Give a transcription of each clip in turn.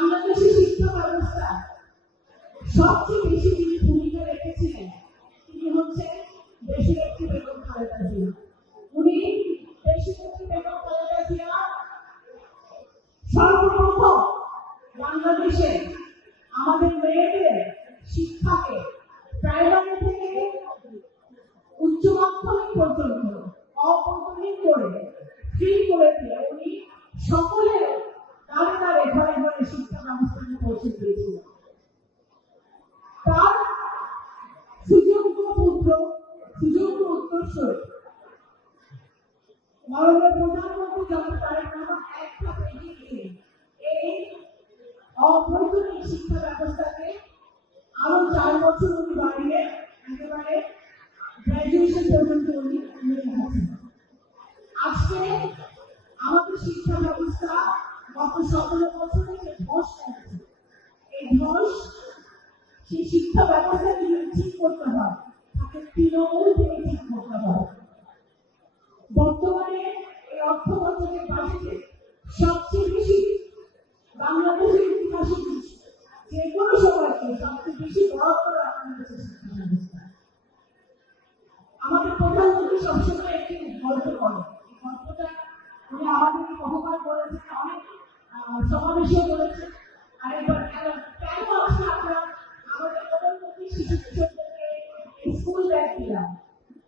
বাংলাদেশের শিক্ষা ব্যবস্থা সবচেয়ে বেশি যিনি ভূমিকা রেখেছিলেন তিনি হচ্ছেন দেশনেত্রী বেগম খালেদা জিয়া। উনি দেশনেত্রী বেগম খালেদা জিয়া সর্বপ্রথম বাংলাদেশে আমাদের মেয়েদের শিক্ষাকে প্রাইমারি থেকে উচ্চ মাধ্যমিক পর্যন্ত অবৈতনিক করে ফ্রি করে দিয়ে উনি সকলের দ্বারে দ্বারে ঘরে ঘরে শিক্ষা ব্যবস্থাকে পৌঁছে দিয়েছিলেন। তার সুযোগ্য পুত্র সুযোগ্য উত্তরসূরি মাননীয় প্রধানমন্ত্রী ডক্টর তারেক রহমান একটা এগিয়ে গিয়ে এই অবৈতনিক শিক্ষা ব্যবস্থাকে আরো 4 বছর উনি বাড়িয়ে একেবারে গ্রাজুয়েশন পর্যন্ত উনি নিয়ে গেছেন। আজকে আমাদের শিক্ষা ব্যবস্থা গত 17 বছরে যে ধস নেমেছে, এই ধস সেই শিক্ষা ব্যবস্থা যদি ঠিক করতে হয় তাকে তৃণমূল থেকে ঠিক করতে হয়। বর্তমানে এই অর্থ বছরের বাজেটে সবচেয়ে বেশি বাংলাদেশের ইতিহাসে যে কোনো সময়কে সবচেয়ে বেশি বরাদ্দ রাখা হয়েছে শিক্ষা ব্যবস্থা। আমাদের প্রধানমন্ত্রী সবসময় একটি গল্প করেন, এই গল্পটা উনি আমাদেরকে বহুবার বলেছেন, অনেক সমাবেশে বলেছেন। আরেকবার কেন আসলে আমরা আমাদের প্রধানমন্ত্রী শিশু কিশোরদেরকে স্কুল ব্যাগ দিলাম,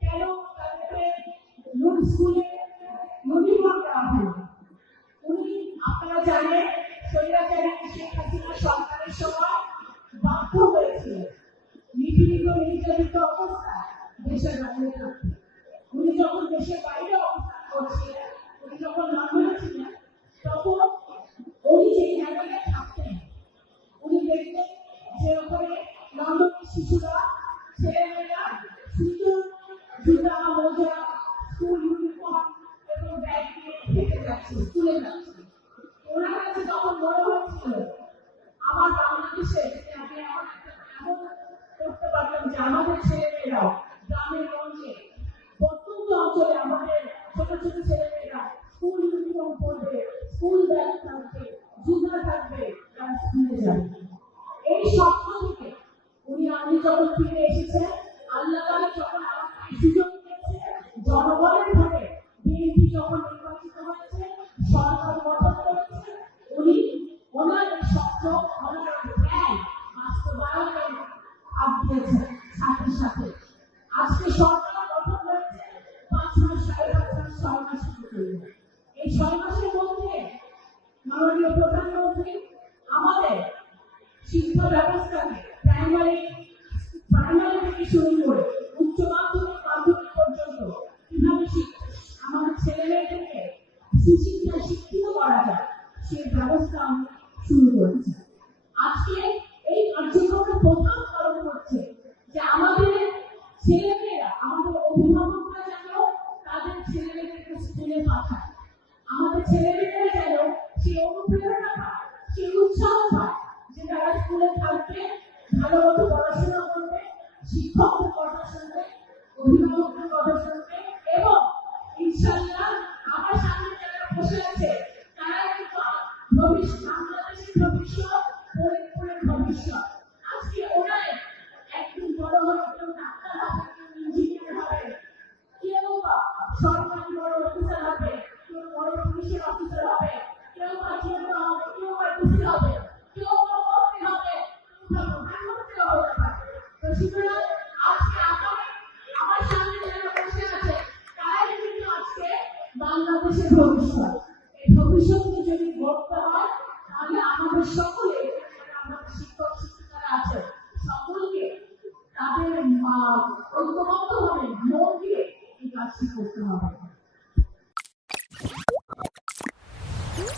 কেন তাদেরকে স্কুলে ইউনিফর্ম দেওয়া হলো? উনি আপনারা জানেন স্বৈরাচারী শেখ হাসিনা সরকারের সময় বাধ্য হয়েছিলেন নিপীড়িত নির্যাতিত অবস্থায় দেশের বাইরে থাকতে। উনি যখন দেশের বাইরে অবস্থান করছিলেন, উনি যখন লন্ডনে ছিলেন, তখন উনি যে জায়গায় থাকতেন উনি দেখতেন যে ওখানে লন্ডনের শিশুরা ছেলেমেয়েরা সুন্দর জুতা মোজা স্কুল ইউনিফর্ম এবং ব্যাগ নিয়ে থেকে যাচ্ছে, স্কুলে যাচ্ছে। ওনার কাছে তখন মনে হচ্ছিল আমার বাংলাদেশে আমি এমন করতে পারতাম যে আমাদের ছেলেমেয়েরাও গ্রামের গঞ্জে প্রত্যন্ত অঞ্চলে আমাদের ছোট ছোট ছেলেমেয়েরা স্কুল ইউনিফর্ম পরবে, স্কুল ব্যাগ থাকবে, জুতা থাকবে, তারা স্কুলে যাবে। এই স্বপ্ন থেকে আমি যখন ফিরে এসেছেন, আল্লাহ তাআলা যখন আমাকে সুযোগ দিয়েছে, জনগণের ভোটে বিএনপি যখন নির্বাচিত হয়েছে, সরকার গঠন করেছে, উনি ওনার স্বপ্ন ওনার প্ল্যান বাস্তবায়নের হাত দিয়েছেন। সাথে সাথে আজকে সরকার গঠন হয়েছে 5 মাস 5.5 মাস 6 মাস ধরে। এই 6 মাসের মধ্যে মাননীয় প্রধানমন্ত্রী আমাদের শিক্ষা ব্যবস্থাকে প্রাইমারি থেকে শুরু করে উচ্চ মাধ্যমিক মাধ্যমিক পর্যন্ত কিভাবে আমাদের ছেলেমেয়েদেরকে সুশিক্ষায় শিক্ষিত করা যায় সেই ব্যবস্থা আমরা শুরু করেছি। আজকে এই কার্যক্রমের প্রধান কারণ হচ্ছে যে আমাদের ছেলেমেয়েরা, আমাদের অভিভাবকরা যেন তাদের ছেলেমেয়েদেরকে স্কুলে পাঠায়, আমাদের ছেলেমেয়েরা যেন সেই অনুপ্রেরণা পায়, সেই উৎসাহ পায় যে তারা স্কুলে থাকবে, ভালো মতো পড়াশোনা করবে, শিক্ষকদের কথা শুনবে, অভিভাবকদের কথা শুনবে এবং ইনশাআল্লাহ আমার সামনে যারা বসে আছে তারা কিন্তু বাংলাদেশের ভবিষ্যৎ, ফরিদপুরের ভবিষ্যৎ। আজকে ওনার একদিন বড় হয়ে কেউ ডাক্তার হবে, কেউ ইঞ্জিনিয়ার হবে, কেউ বা সরকারি বড় অফিসার হবে, কেউ বড় পুলিশের অফিসার হবে, কেউ বা জিএমও হবে, কেউ বা ডিসি হবে, কেউ বা মন্ত্রী হবে, কেউ বা প্রধানমন্ত্রী হতে পারে। তো সুতরাং আজকে আমার সামনে যারা বসে আছে তারাই কিন্তু আজকে বাংলাদেশের ভবিষ্যৎ। এই ভবিষ্যৎকে যদি গড়তে হয় তাহলে আমাদের সকলে, আমাদের শিক্ষক শিক্ষিকারা আছে, সকলকে তাদের ঐক্যবদ্ধভাবে মন দিয়ে এই কাজটি করতে হবে।